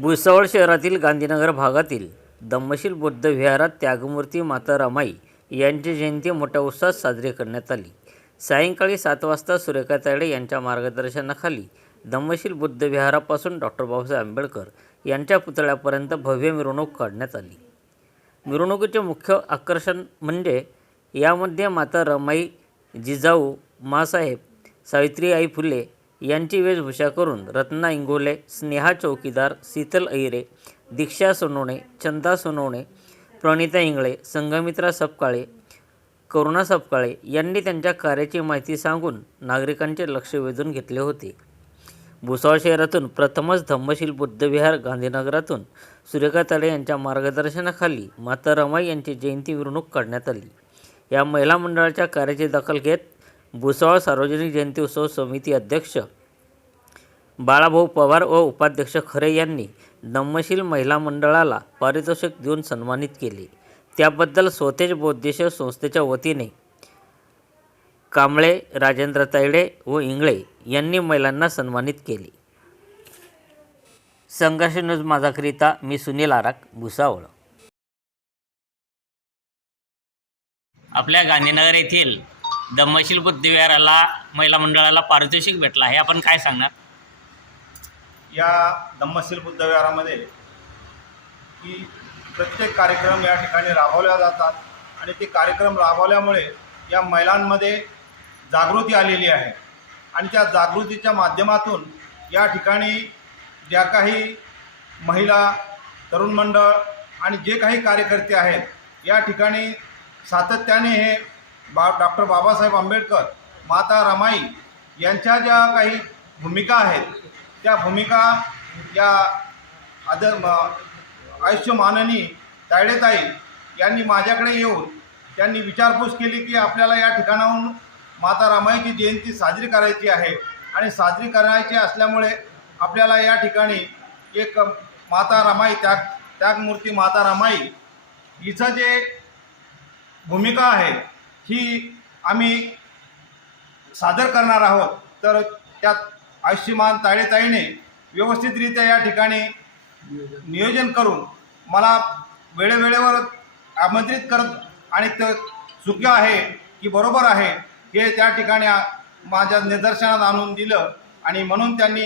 भुसावळ शहरातील गांधीनगर भागातील दम्मशील बुद्ध विहारात त्यागमूर्ती माता रमाई यांची जयंती मोठ्या उत्साहात साजरी करण्यात आली. सायंकाळी सात वाजता सुरेखा तायडे यांच्या मार्गदर्शनाखाली दम्मशील बुद्ध विहारापासून डॉक्टर बाबासाहेब आंबेडकर यांच्या पुतळ्यापर्यंत भव्य मिरवणूक काढण्यात आली. मिरवणुकीचे मुख्य आकर्षण म्हणजे यामध्ये माता रमाई जिजाऊ मासाहेब सावित्रीबाई फुले यांची वेशभूषा करून रत्ना इंगोले स्नेहा चौकीदार शीतल अहिरे दीक्षा सोनवणे चंदा सोनवणे प्रणिता इंगळे संघमित्रा सपकाळे करुणा सपकाळे यांनी त्यांच्या कार्याची माहिती सांगून नागरिकांचे लक्ष वेधून घेतले होते. भुसावळ शहरातून प्रथमच धम्मशील बुद्धविहार गांधीनगरातून सुरेखा ताडे यांच्या मार्गदर्शनाखाली माता रमाई यांची जयंती मिरवणूक काढण्यात आली. या महिला मंडळाच्या कार्याची दखल घेत भुसावळ सार्वजनिक जयंती उत्सव समिती अध्यक्ष बाळाभाऊ पवार व उपाध्यक्ष खरे यांनी दम्मशील महिला मंडळाला पारितोषिक देऊन सन्मानित केले. त्याबद्दल स्वतेज बोद्धेश संस्थेच्या वतीने कांबळे राजेंद्र तैडे व इंगळे यांनी महिलांना सन्मानित केले. संघर्ष न्यूज माझाकरिता मी सुनील आराक भुसावळ. आपल्या गांधीनगर येथील दम्मशील बुद्धिविहाराला महिला मंडळाला पारितोषिक भेटलं आहे. आपण काय सांगणार? या धम्मशील बुद्धविहारामध्ये की प्रत्येक कार्यक्रम या ठिकाणी राबवल्या जातात आणि ते कार्यक्रम राबवल्यामुळे या महिलांमध्ये जागृती आलेली आहे. आणि त्या जागृतीच्या माध्यमातून या ठिकाणी ज्या काही महिला तरुण मंडळ आणि जे काही कार्यकर्ते आहेत या ठिकाणी सातत्याने हे बा डॉक्टर बाबासाहेब आंबेडकर माता रमाई यांच्या ज्या काही भूमिका आहेत त्या भूमिका या आद आयुष्य माननी तायडेताई यांनी माझ्याकडे येऊन त्यांनी विचारपूस केली की आपल्याला या ठिकाणाहून माता रमाईची जयंती साजरी करायची आहे आणि साजरी करायची असल्यामुळे आपल्याला या ठिकाणी एक माता रमाई त्याग त्यागमूर्ती माता रमाई हिचं जे भूमिका आहे ही आम्ही सादर करणार आहोत. तर त्यात आयुष्यमान ताळेताईने व्यवस्थितरित्या या ठिकाणी नियोजन करून मला वेळेवेळेवर आमंत्रित करत आणि ते चुक्य आहे की बरोबर आहे हे त्या ठिकाणी माझ्या निदर्शनात आणून दिलं आणि म्हणून त्यांनी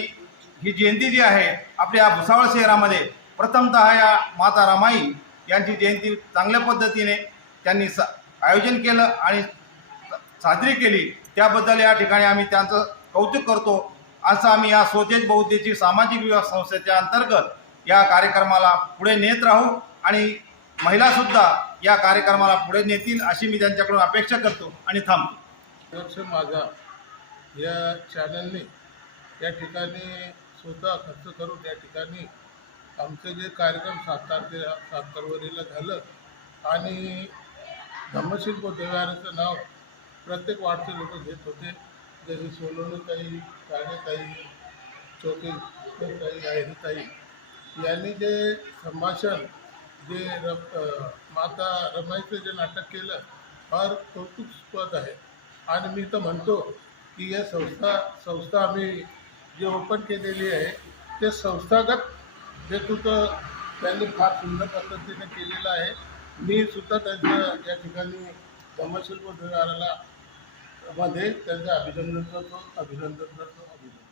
ही जयंती जी आहे आपल्या भुसावळ शहरामध्ये प्रथमतः या माता रमाई यांची जयंती चांगल्या पद्धतीने त्यांनी सा आयोजन केलं आणि साजरी केली. त्याबद्दल या ठिकाणी आम्ही त्यांचं कौतुक करतो. असं आम्ही या स्वदेश बौद्धेची सामाजिक विवाह संस्थेच्या अंतर्गत या कार्यक्रमाला पुढे नेत राहू आणि महिलासुद्धा या कार्यक्रमाला पुढे नेतील अशी मी त्यांच्याकडून अपेक्षा करतो आणि थांबतो. माझा या चॅनलने या ठिकाणी स्वतः खर्च करून या ठिकाणी आमचं जे कार्यक्रम सात तारखेला सात फरवरीला झालं आणि धम्मशिल्प बुद्धविहाराचं नाव प्रत्येक वाटचे लोक घेत होते. जसे सोलोनताई काळेताई चौकेताई ताई यांनी जे संभाषण जे र माता रमाईचं जे नाटक केलं फार कौतुकस्पद आहे. आणि मी तर म्हणतो की या संस्था संस्था आम्ही जी ओपन केलेली आहे ते संस्थागत हेतूचं त्यांनी फार सुंदर पद्धतीने केलेलं आहे. मी सुद्धा त्यांच्या या ठिकाणी कमर्शियल पत्रकाराला मध्ये त्यांचं अभिनंदन करतो अभिनंदन करतो अभिनंदन.